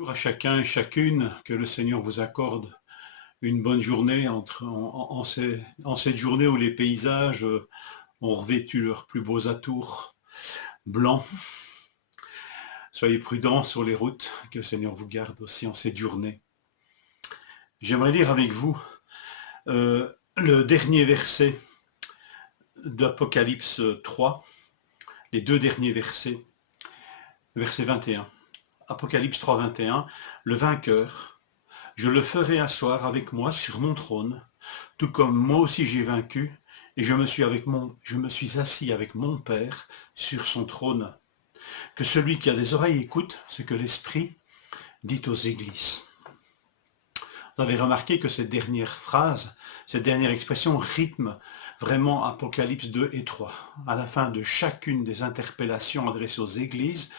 Bonjour à chacun et chacune, que le Seigneur vous accorde une bonne journée en cette journée où les paysages ont revêtu leurs plus beaux atours blancs. Soyez prudents sur les routes, que le Seigneur vous garde aussi en cette journée. J'aimerais lire avec vous le dernier verset d'Apocalypse 3, les deux derniers versets, verset 21. Apocalypse 3, 21, le vainqueur, je le ferai asseoir avec moi sur mon trône, tout comme moi aussi j'ai vaincu, et je me suis assis avec mon Père sur son trône. Que celui qui a des oreilles écoute ce que l'Esprit dit aux églises. Vous avez remarqué que cette dernière phrase, cette dernière expression rythme vraiment Apocalypse 2 et 3. À la fin de chacune des interpellations adressées aux églises,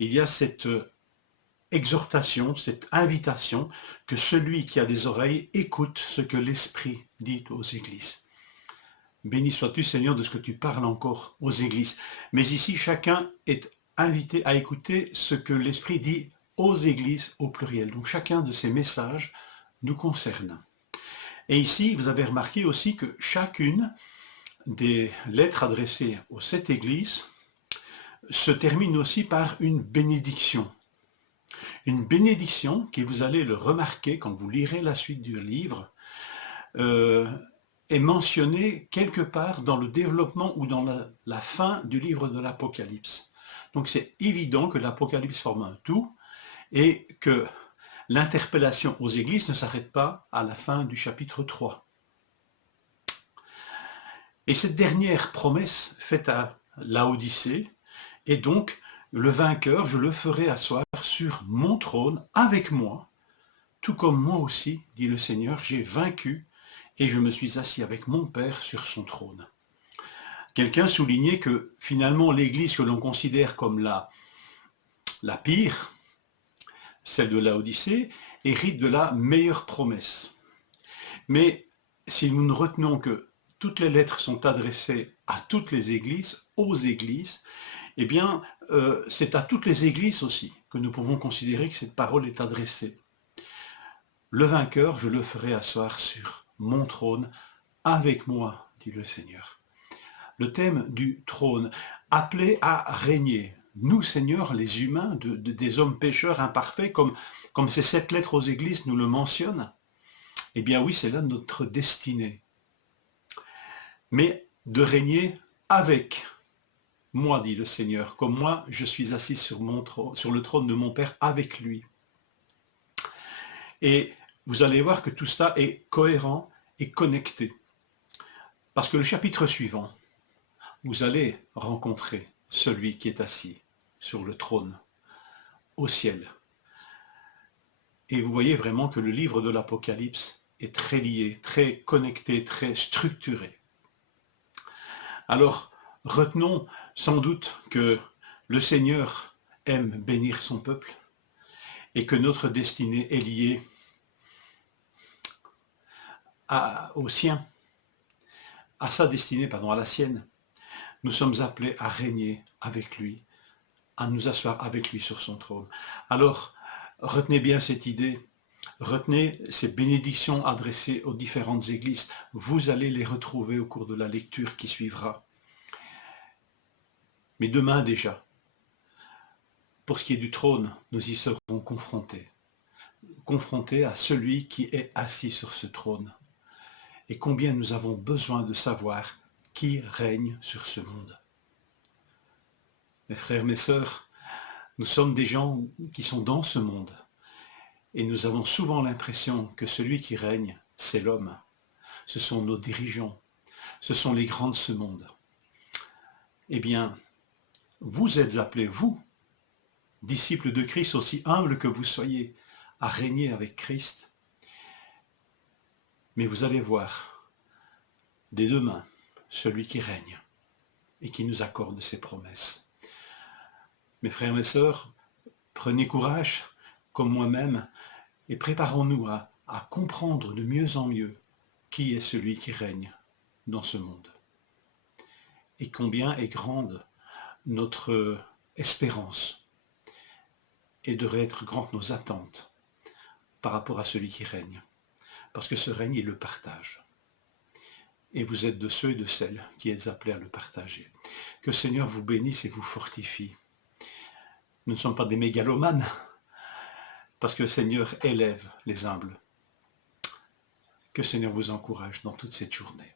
il y a cette exhortation, cette invitation que celui qui a des oreilles écoute ce que l'Esprit dit aux églises. Béni sois-tu, Seigneur, de ce que tu parles encore aux églises. Mais ici, chacun est invité à écouter ce que l'Esprit dit aux églises au pluriel. Donc chacun de ces messages nous concerne. Et ici, vous avez remarqué aussi que chacune des lettres adressées aux 7 églises se termine aussi par une bénédiction. Une bénédiction qui, vous allez le remarquer quand vous lirez la suite du livre, est mentionnée quelque part dans le développement ou dans la fin du livre de l'Apocalypse. Donc c'est évident que l'Apocalypse forme un tout et que l'interpellation aux églises ne s'arrête pas à la fin du chapitre 3. Et cette dernière promesse faite à Laodicée est donc le vainqueur, je le ferai asseoir sur mon trône avec moi, tout comme moi aussi, dit le Seigneur, j'ai vaincu et je me suis assis avec mon Père sur son trône. Quelqu'un soulignait que finalement l'église que l'on considère comme la pire, celle de Laodicée, hérite de la meilleure promesse. Mais si nous ne retenons que toutes les lettres sont adressées à toutes les églises, aux églises, eh bien, c'est à toutes les églises aussi que nous pouvons considérer que cette parole est adressée. Le vainqueur, je le ferai asseoir sur mon trône avec moi, dit le Seigneur. Le thème du trône, appelé à régner. Nous, Seigneur, les humains, des hommes pécheurs imparfaits, comme ces 7 lettres aux églises nous le mentionnent, eh bien oui, c'est là notre destinée. Mais de régner avec moi, dit le Seigneur, comme moi, je suis assis sur le trône de mon Père avec lui. Et vous allez voir que tout cela est cohérent et connecté. Parce que le chapitre suivant, vous allez rencontrer celui qui est assis sur le trône, au ciel. Et vous voyez vraiment que le livre de l'Apocalypse est très lié, très connecté, très structuré. Alors, retenons sans doute que le Seigneur aime bénir son peuple et que notre destinée est liée au sien, à sa destinée, à la sienne. Nous sommes appelés à régner avec lui, à nous asseoir avec lui sur son trône. Alors, retenez bien cette idée, retenez ces bénédictions adressées aux différentes églises. Vous allez les retrouver au cours de la lecture qui suivra. Mais demain déjà, pour ce qui est du trône, nous y serons confrontés à celui qui est assis sur ce trône. Et combien nous avons besoin de savoir qui règne sur ce monde. Mes frères, mes sœurs, nous sommes des gens qui sont dans ce monde et nous avons souvent l'impression que celui qui règne, c'est l'homme. Ce sont nos dirigeants, ce sont les grands de ce monde. Eh bien, vous êtes appelés, vous, disciples de Christ, aussi humbles que vous soyez, à régner avec Christ. Mais vous allez voir, dès demain, celui qui règne et qui nous accorde ses promesses. Mes frères, mes sœurs, prenez courage, comme moi-même, et préparons-nous à comprendre de mieux en mieux qui est celui qui règne dans ce monde. Et combien est grande notre espérance et devraient être grandes nos attentes par rapport à celui qui règne. Parce que ce règne, il le partage. Et vous êtes de ceux et de celles qui êtes appelés à le partager. Que le Seigneur vous bénisse et vous fortifie. Nous ne sommes pas des mégalomanes, parce que le Seigneur élève les humbles. Que le Seigneur vous encourage dans toute cette journée.